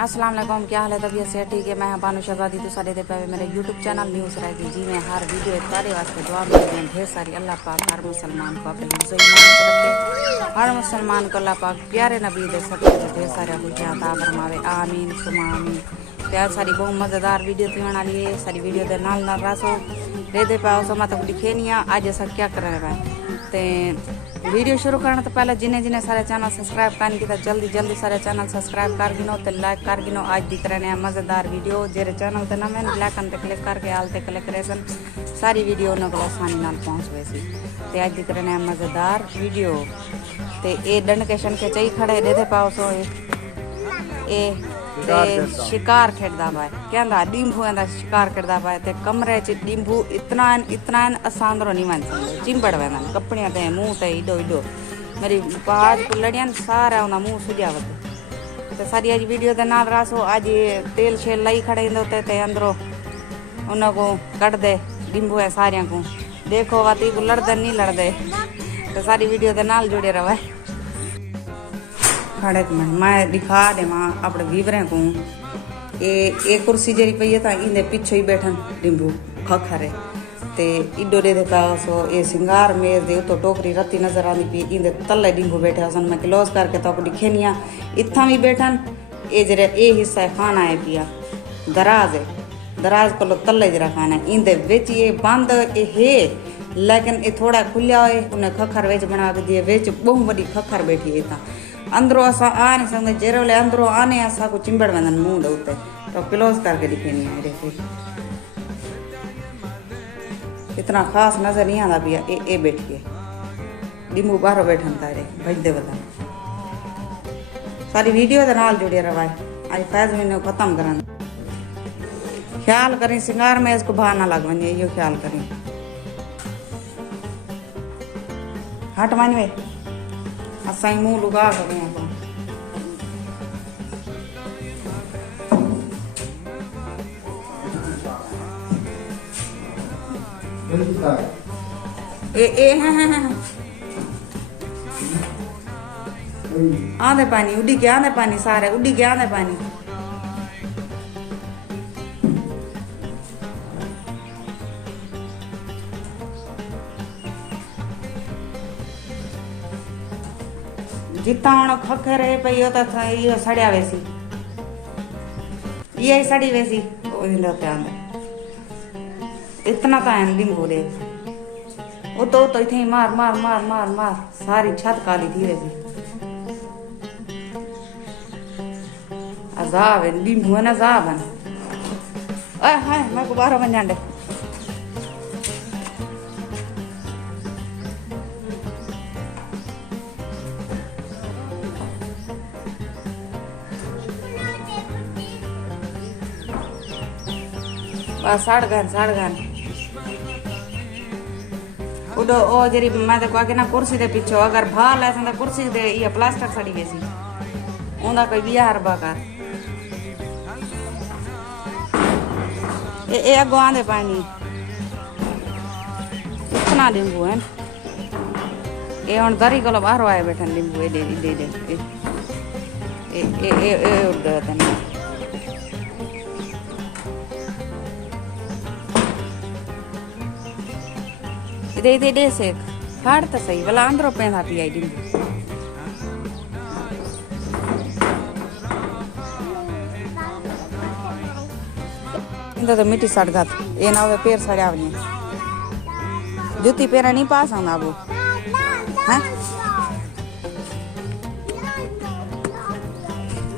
अस्सलाम वालेकुम, क्या हाल है? तबीयत से ठीक है। मैं बानो शहजादी तो सारे दे पे मेरे यूट्यूब चैनल न्यूज़ रहेगी जी। मैं हर वीडियो तारे वास्ते दुआ मांगती हूँ ढेर सारी। अल्लाह पाक हर मुसलमान को अपने हिफ्ज़ ईमान में रखे, हर मुसलमान को अल्लाह पाक प्यारे नबी दे सके ढेर सारे खुशियाँ अता फरमावे। आमीन सुमा आमीन। प्यार सारी बहुत मज़ेदार वीडियो थी वाली है। सारी वीडियो के नाल नाल रासो दे दे पाओ सो मत दिखे नहीं। आज अस क्या कर रहे ते वीडियो शुरू करने तो पहले जिन्हें जिन्हें सारे चैनल सब्सक्राइब करने की जल्दी जल्दी सारे चैनल सब्सक्राइब कर गिनो तो लाइक कर गिनो। आज दिख रहे हैं मज़ेदार वीडियो जेरे चैनल ते ना मैंने लाइकन ते क्लिक करके आल ते क्लिक करे सन सारी वीडियो उन्होंने को आसानी नाल पहुँच वैसी। तो आज दिख रहे हैं मज़ेदार वीडियो। तो ये दंड के शन के चाहिए खड़े दे पाओ सो ये शिकार खेड़दा पाए क्या डिंबू शिकार खेड़दा पाए ते कमरे च डिंबू इतना असांदरो नहीं वन सकते चिंबड़ वेंदा कपड़ियां ते मुंह ते इडो इडो मेरी पाज कुलड़ियां सारा उन्हें मुंह सुजा वत ते सारी अज वीडियो दे नाल रासो अज तेल शेल लाई खड़े ते अंदरों उन्हें को कट दे डिंबू है सारिया को देखो वाती को लड़दे नहीं लड़दे तो सारी वीडियो दे नाल जुड़े रहे। खड़े मिनट मैं दिखा देव अपने व्यूवरें को ये कुर्सी जरी पई है इंदे पिछो ही बैठन डिंबू खखरे ते इडो दे पाओ सो ये सिंगार मेज दे तो टोकरी रत्ती नजर आती पी इंदे तले डिंबू बैठे सन। मैं क्लोज करके तो दिखे नहीं इतना भी बैठन ये जरा ये हिस्सा खाना है पिया दराज है दराज को तले जरा खाना है इंदे विच ये बंद ये है लेकिन ये थोड़ा खुलिया हो उन्हें खखर वेच बना के दिए वेच बहुत बड़ी खखर बैठी है इतना अंदरों असा आ नहीं सकते जेरो ले अंदरों आने असा को चिंबड़ वेंदन मुंह दे उत्ते तो क्लोज करके दिखे नहीं है देखो इतना खास नजर नहीं आता भी ए बैठिए डिंबू बाहरों बैठन तारे भजदे बदन सारी वीडियो के नाल जुड़े रहा आज फैज महीने खत्म करा ख्याल करें सिंगार में इसको बाहर ना लग वने यो ख्याल करें हट मान वे असा मुंह लुगा करें आंदे पानी उड़ी के आंदे पानी सारे उड़ी के आंदे पानी जितना हूँ खखे रहे पई तो ये सड़िया वैसी ये सड़ी वैसी इतना तो है डिंबू दे वो तो इतने मार मार मार मार मार सारी छत काली थी वैसी अजाब है डिंबू है ना अजाब है हाय मैं को बाहर बन जांडे सड़ गए उडो ओ जरी मैं देखो आगे ना कुर्सी दे पीछे अगर भाल ऐसा तो कुर्सी दे ये प्लास्टिक सड़ी वैसी उनका कोई 20,000 का ये अगो आंदे पानी कितना डिंबू है ये हम दरी को बाहर आए बैठन डिंबू दे दे से फाड़ तो सही भला अंदरों पैदा पिया डिंबू इंदा तो मिट्टी सड़ गत ये ना पैर सड़िया वने जूती पैर नहीं पा सकता वो हैं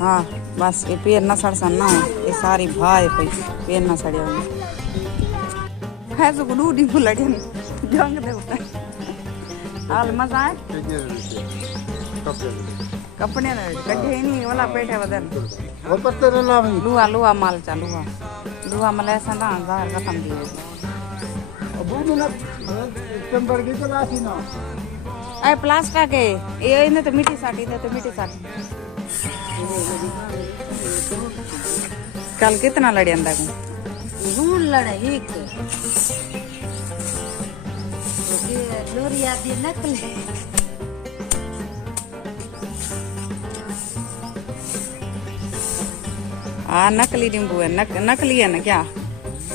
हाँ बस ये पैर ना सड़ सन ना ये सारी भाई पई पैर ना सड़िया वने है सो गुडू डिंबू लड़ियन जंग दे ऊपर हाल मजा है कपड़े ने गड्ढे नहीं वाला पेटे बदन वो पत्ते ना लुआ लुआ माल चालू लुआ मले संदा अंदर खत्म दिए अब ना टेम्पर की तो लासी ना ए प्लास्टिक के ये इने तो मिट्टी साटी दे तो मिट्टी साटी कल कितना लड़े अंदा को ढूंढ लड़े एक लोरिया दी नकल हाँ नकली नींबू है नकली है ना क्या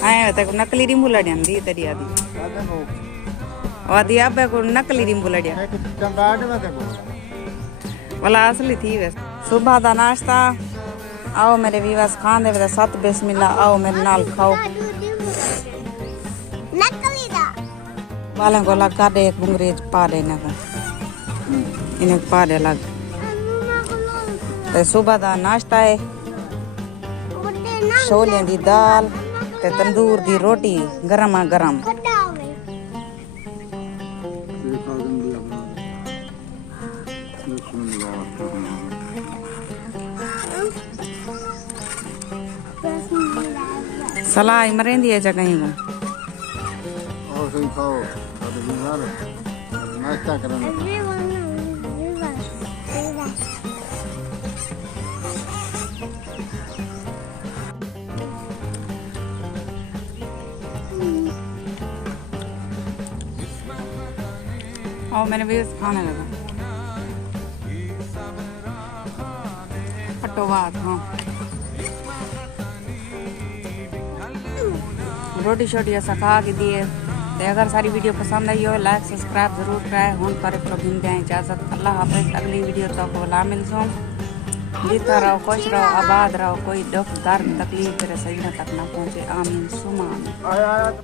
आए तक नकली नींबू लड़िया दी तेरी आदि आदि आप को नकली नींबू लड़िया वाला असली थी वैसे सुबह का नाश्ता आओ मेरे विवास खान दे 7 बिस्मिल्लाह आओ मेरे नाल खाओ वाले को लगा दे एक बुंगरे पा दे ना इन्हें पा दे लग तो सुबह का नाश्ता है छोले दी दाल ते तंदूर दी रोटी गरमा गरम सलाह मरेंदी है जगह को और सही खाओ नाश्ता करना और मैंने भी खाने लगा हटो बात हाँ रोटी शोटी ऐसा खा के दिए तो अगर सारी वीडियो पसंद आई हो लाइक सब्सक्राइब जरूर कराए हूँ पर इजाज़त अल्लाह हाफिज़ अगली वीडियो तक बोला मिल जाऊँ जीता रहो खुश रहो आबाद रहो कोई दुख दर्द तकलीफ तेरे सही तक ना पहुँचे आमीन सुमा आमीन।